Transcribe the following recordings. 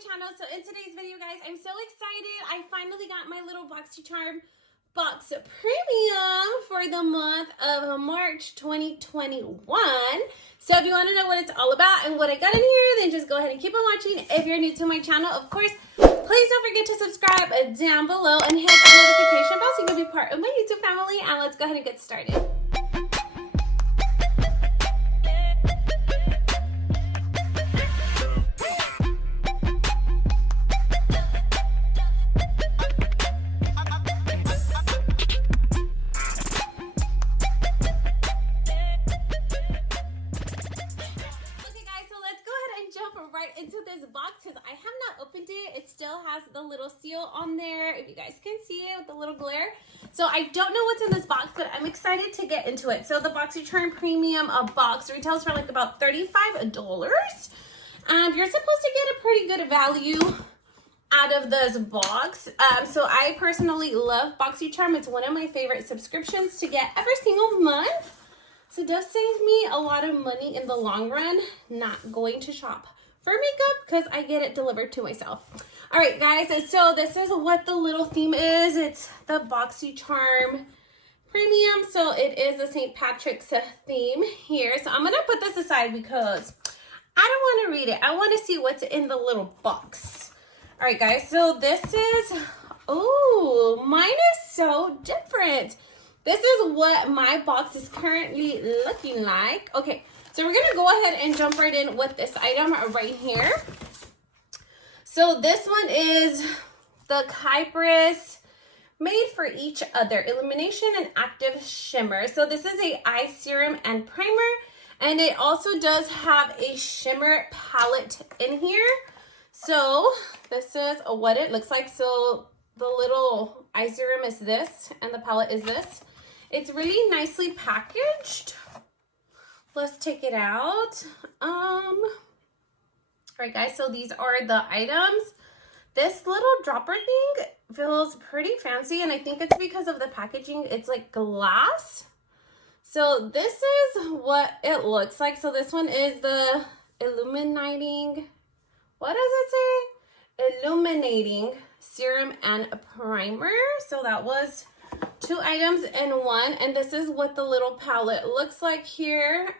channel. So in today's video, guys, I'm so excited. I finally got my little Boxycharm Box Premium for the month of March 2021. So if you want to know what it's all about and what I got in here, then just go ahead and keep on watching. If you're new to my channel, of course, please don't forget to subscribe down below and hit that notification bell so you can be part of my YouTube family. And let's go ahead and get started. Right into this box because I have not opened it. It still has the little seal on there, if you guys can see it with the little glare. So I don't know what's in this box, but I'm excited to get into it. So the Boxycharm Premium box retails for like about $35, and you're supposed to get a pretty good value out of this box. So I personally love Boxycharm. It's one of my favorite subscriptions to get every single month. So it does save me a lot of money in the long run, not going to shop for makeup because I get it delivered to myself. All right, guys, so this is what the little theme is. It's the Boxycharm Premium. So it is the St. Patrick's theme here. So I'm going to put this aside because I don't want to read it. I want to see what's in the little box. All right, guys, so this is, oh, mine is so different. This is what my box is currently looking like. Okay, so we're gonna go ahead and jump right in with this item right here. So this one is the KYPRIS Made for Each Other Illumination and Active Shimmer. So this is a eye serum and primer, and it also does have a shimmer palette in here. So this is what it looks like. So the little eye serum is this, and the palette is this. It's really nicely packaged. Let's take it out. All right, guys, so these are the items. This little dropper thing feels pretty fancy, and I think it's because of the packaging. It's like glass. So this is what it looks like. So this one is the illuminating, what does it say? Illuminating serum and a primer. So that was 2 items in one, and this is what the little palette looks like here.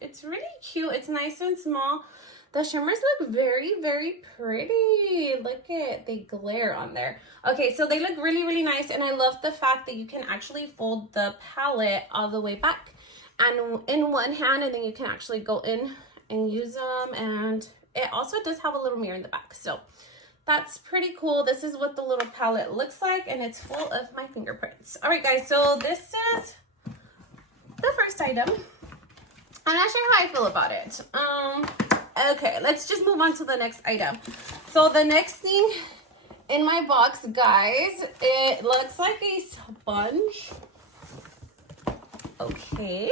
It's really cute. It's nice and small. The shimmers look very, very pretty. Look at, they glare on there. Okay, so they look really, really nice, and I love the fact that you can actually fold the palette all the way back and in one hand, and then you can actually go in and use them, and it also does have a little mirror in the back. So that's pretty cool. This is what the little palette looks like, and it's full of my fingerprints. All right, guys, so this is the first item. I'm not sure how I feel about it. Okay, let's just move on to the next item. So the next thing in my box, guys, it looks like a sponge. Okay.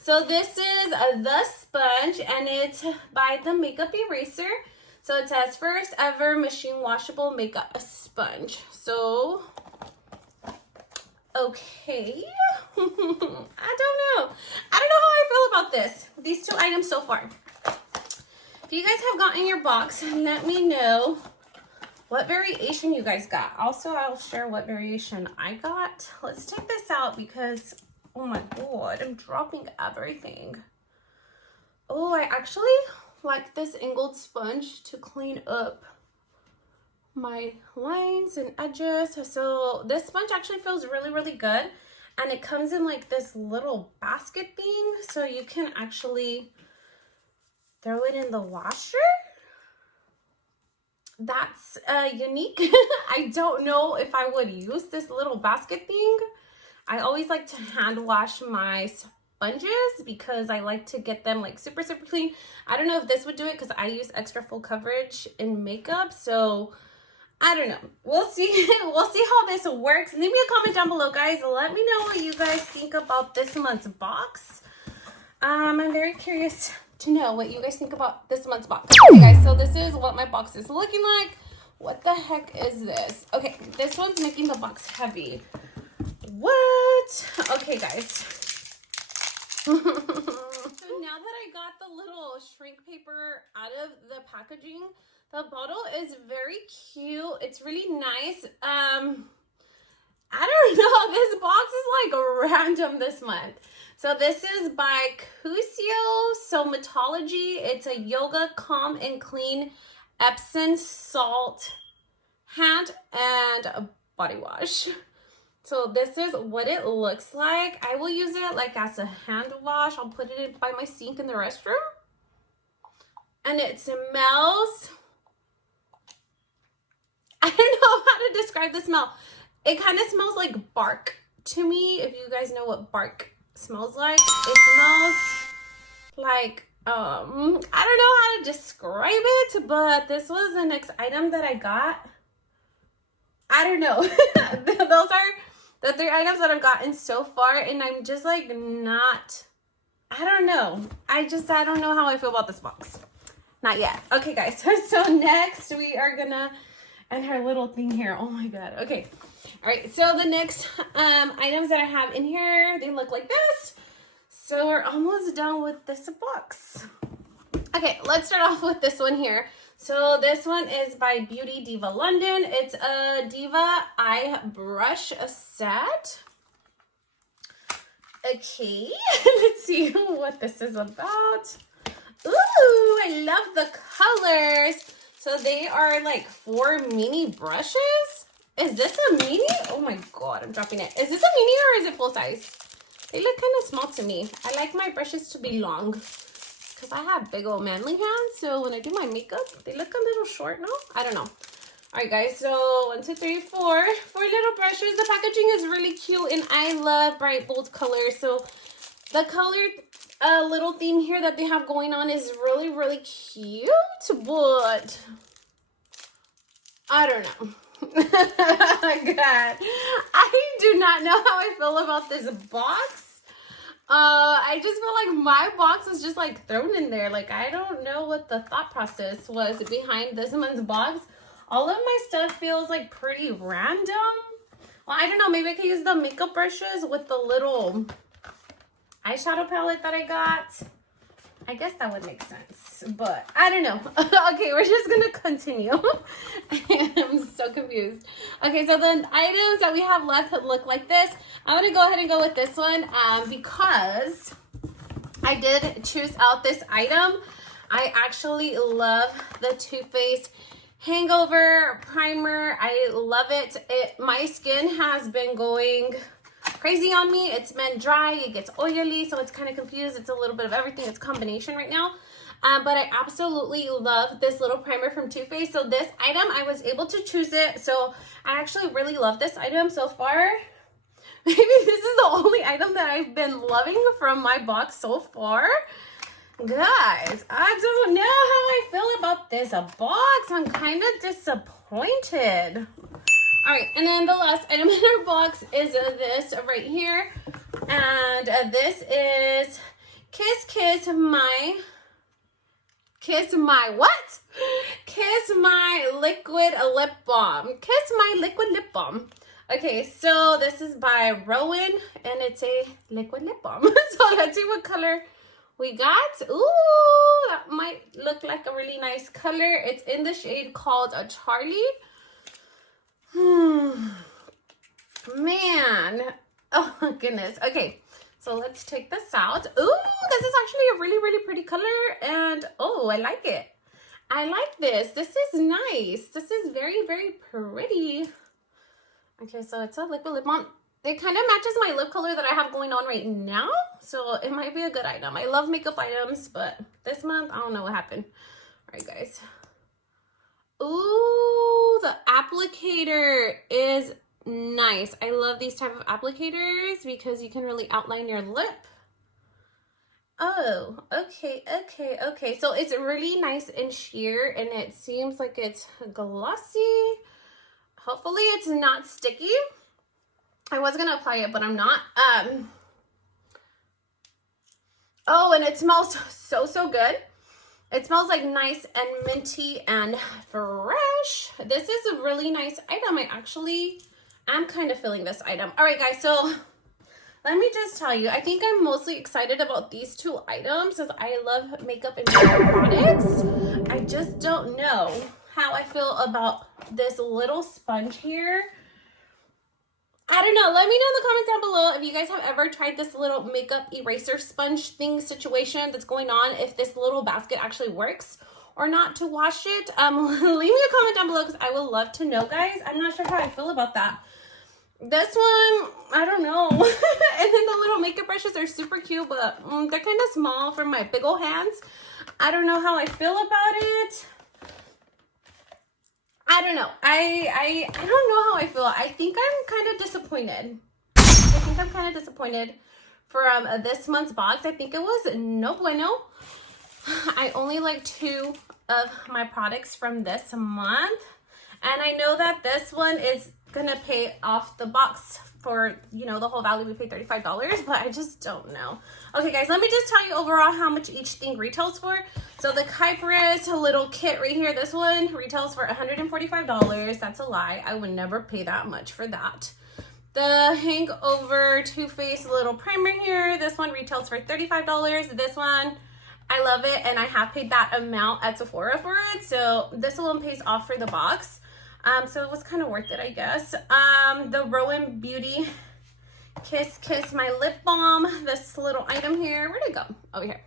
So this is the sponge, and it's by the Makeup Eraser. So it says first ever machine washable makeup sponge. So, okay. I don't know. I don't know how I feel about this. These 2 items so far. If you guys have gotten your box, let me know what variation you guys got. Also, I'll share what variation I got. Let's take this out because, oh my God, I'm dropping everything. Oh, I actually like this angled sponge to clean up my lines and edges. So this sponge actually feels really, really good, and it comes in like this little basket thing, so you can actually throw it in the washer. That's unique. I don't know if I would use this little basket thing. I always like to hand wash my sponges because I like to get them like super, super clean. I don't know if this would do it because I use extra full coverage in makeup, so I don't know. We'll see. We'll see how this works. Leave me a comment down below, guys. Let me know what you guys think about this month's box. I'm very curious to know what you guys think about this month's box. Okay, guys, so this is what my box is looking like. What the heck is this? Okay, this one's making the box heavy. What? Okay, guys. now that I got the little shrink paper out of the packaging, the bottle is very cute. It's really nice. I don't know, this box is like random this month. So this is by CUCCIO Somatology. It's a Yoga Calm and Clean Epsom Salt hand and body wash. So this is what it looks like. I will use it like as a hand wash. I'll put it in by my sink in the restroom. And it smells, I don't know how to describe the smell. It kind of smells like bark to me. If you guys know what bark smells like, it smells like, I don't know how to describe it, but this was the next item that I got. I don't know. Those are the 3 items that I've gotten so far, and I'm just like not, I don't know. I don't know how I feel about this box. Not yet. Okay, guys. So next we are gonna, and her little thing here. Oh my God. Okay. All right. So the next items that I have in here, they look like this. So we're almost done with this box. Okay, let's start off with this one here. So this one is by Beauty Diva London. It's a Diva eye brush set. Okay, let's see what this is about. Ooh, I love the colors. So they are like 4 mini brushes. Is this a mini? Oh my God, I'm dropping it. Is this a mini or is it full size? They look kind of small to me. I like my brushes to be long because I have big old manly hands. So when I do my makeup, they look a little short, no? I don't know. All right, guys. So 1, 2, 3, 4. 4 little brushes. The packaging is really cute and I love bright, bold colors. So the colored little theme here that they have going on is really, really cute. But I don't know. God, I do not know how I feel about this box. I just feel like my box was just like thrown in there. Like, I don't know what the thought process was behind this month's box. All of my stuff feels like pretty random. Well, I don't know. Maybe I could use the makeup brushes with the little eyeshadow palette that I got. I guess that would make sense, but I don't know. Okay, we're just gonna continue. I'm so confused. Okay, so the items that we have left look like this. I'm gonna go ahead and go with this one because I did choose out this item. I actually love the Too Faced Hangover Primer. I love it. My skin has been going crazy on me. It's been dry, it gets oily, so it's kind of confused. It's a little bit of everything. It's a combination right now. But I absolutely love this little primer from Too Faced. So this item, I was able to choose it. So I actually really love this item so far. Maybe this is the only item that I've been loving from my box so far. Guys, I don't know how I feel about this box. I'm kind of disappointed. All right, and then the last item in our box is this right here. And this is Kiss My what? Kiss My Liquid Lip Balm. Kiss My Liquid Lip Balm. Okay, so this is by ROEN, and it's a liquid lip balm. So let's see what color we got. Ooh, that might look like a really nice color. It's in the shade called a Charlie. Man, oh my goodness. Okay, so let's take this out. Ooh, this is actually a really, really pretty color, and oh, I like it. I like this. This is nice. This is very, very pretty. Okay, so it's a liquid lip balm. It kind of matches my lip color that I have going on right now, so it might be a good item. I love makeup items, but this month, I don't know what happened. All right, guys. Ooh, the applicator is nice. I love these type of applicators because you can really outline your lip. Oh, okay. So it's really nice and sheer, and it seems like it's glossy. Hopefully it's not sticky. I was gonna apply it, but I'm not. Oh, and it smells so good. It smells like nice and minty and fresh. This is a really nice item. I'm kind of feeling this item. All right, guys, so let me just tell you, I think I'm mostly excited about these two items as I love makeup and makeup products. I just don't know how I feel about this little sponge here. I don't know. Let me know in the comments down below if you guys have ever tried this little makeup eraser sponge thing situation that's going on, if this little basket actually works or not to wash it. Leave me a comment down below because I would love to know, guys. I'm not sure how I feel about that. This one, I don't know. And then the little makeup brushes are super cute, but they're kind of small for my big old hands. I don't know how I feel about it. I don't know. I don't know how I feel. I think I'm kind of disappointed. From this month's box. I think it was no bueno. I only like 2 of my products from this month. And I know that this one is gonna pay off the box for, you know, the whole value. We paid $35, but I just don't know. Okay, guys, let me just tell you overall how much each thing retails for. So the KYPRIS little kit right here, this one retails for $145. That's a lie. I would never pay that much for that. The Hangover Too Faced little primer here, this one retails for $35. This one, I love it, and I have paid that amount at Sephora for it. So this one pays off for the box. So it was kind of worth it, I guess. The ROEN Beauty Kiss My Lip Balm. This little item here. Where'd it go? Over here.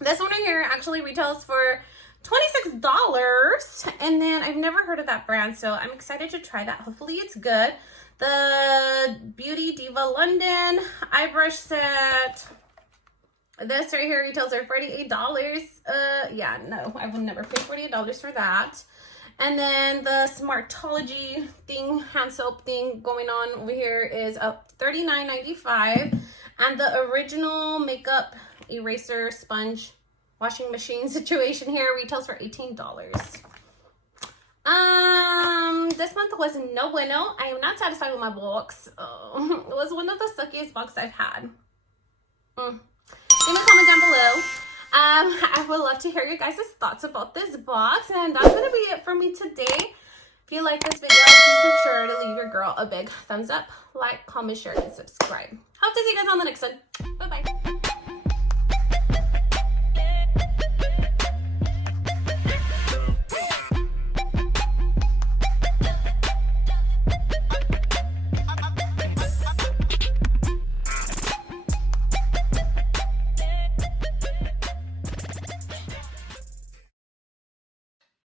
This one right here actually retails for $26. And then I've never heard of that brand, so I'm excited to try that. Hopefully it's good. The Beauty Diva London eye brush set. This right here retails for $48. Yeah, no, I would never pay $48 for that. And then the Smartology thing, hand soap thing going on over here is $39.95. And the original makeup eraser sponge washing machine situation here retails for $18. This month was no bueno. I am not satisfied with my box. It was one of the suckiest boxes I've had. Leave me a comment down below. I would love to hear your guys' thoughts about this box, and that's gonna be it for me today. If you like this video, please make sure to leave your girl a big thumbs up, like, comment, share, and subscribe. Hope to see you guys on the next one. Bye bye.